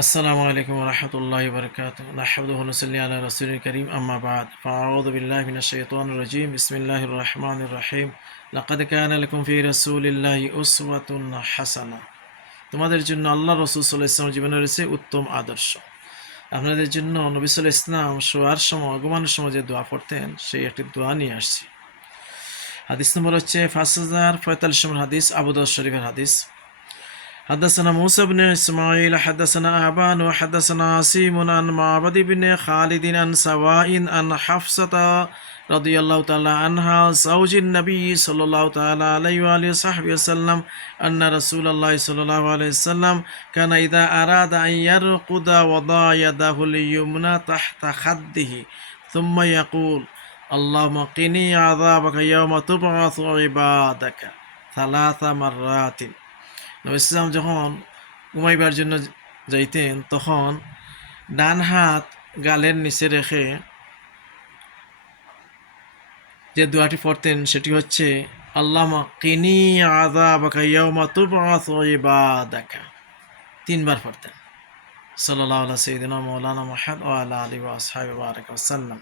আসসালামু আলাইকুম ওয়া রাহমাতুল্লাহি ওয়া বারাকাতুহু। নাহমাদুহু ওয়া নুসাল্লি আলা রাসূলিল কারীম, আম্মা বা'দ। ফাআউযু বিল্লাহি মিনাশ শাইতানির রাজীম। বিসমিল্লাহির রাহমানির রাহিম। লাকাদ কানা লাকুম ফি রাসূলিল্লাহি উসওয়াতুন হাসানাহ। তোমাদের জন্য আল্লাহ রাসূল সাল্লাল্লাহু আলাইহি ওয়াসাল্লামের জীবনে রয়েছে উত্তম আদর্শ। আপনাদের জন্য নবী সাল্লাল্লাহু আলাইহি ওয়াসাল্লাম শোয়ার সময়, আগমনের সময় যে দোয়া পড়তেন, সেই একটি দোয়া নিয়ে আসছি। হাদিস নম্বর হচ্ছে 5045 নম্বর হাদিস, আবু দাউদ শরীফের হাদিস। حدثنا موسى بن إسماعيل حدثنا أبان وحدثنا عاصم عن معبد بن خالد عن سواء عن حفصة رضي الله تعالى عنها زوج النبي صلى الله تعالى عليه وآله وصحبه وسلم أن رسول الله صلى الله عليه وسلم كان إذا أراد أن يرقد وضع يده اليمنى تحت خده ثم يقول اللهم قني عذابك يوم تبعث عبادك ثلاث مرات। নবী ইসলাম যখন ঘুমাইবার জন্য যাইতেন, তখন ডান হাত গালের নিচে রেখে যে দোয়াটি পড়তেন সেটি হচ্ছে আল্লাহুম্মা কিনি আযাবাকা ইয়াওমা তুবআসু ইবাদাকা। তিনবার পড়তেন। সাল্লাল্লাহু আলা সাইয়্যিদিনা মাওলানা মুহাম্মদ ওয়া আলা আলিহি ওয়া আসহাবিহি ওয়া বারাকা ওয়া সাল্লাম।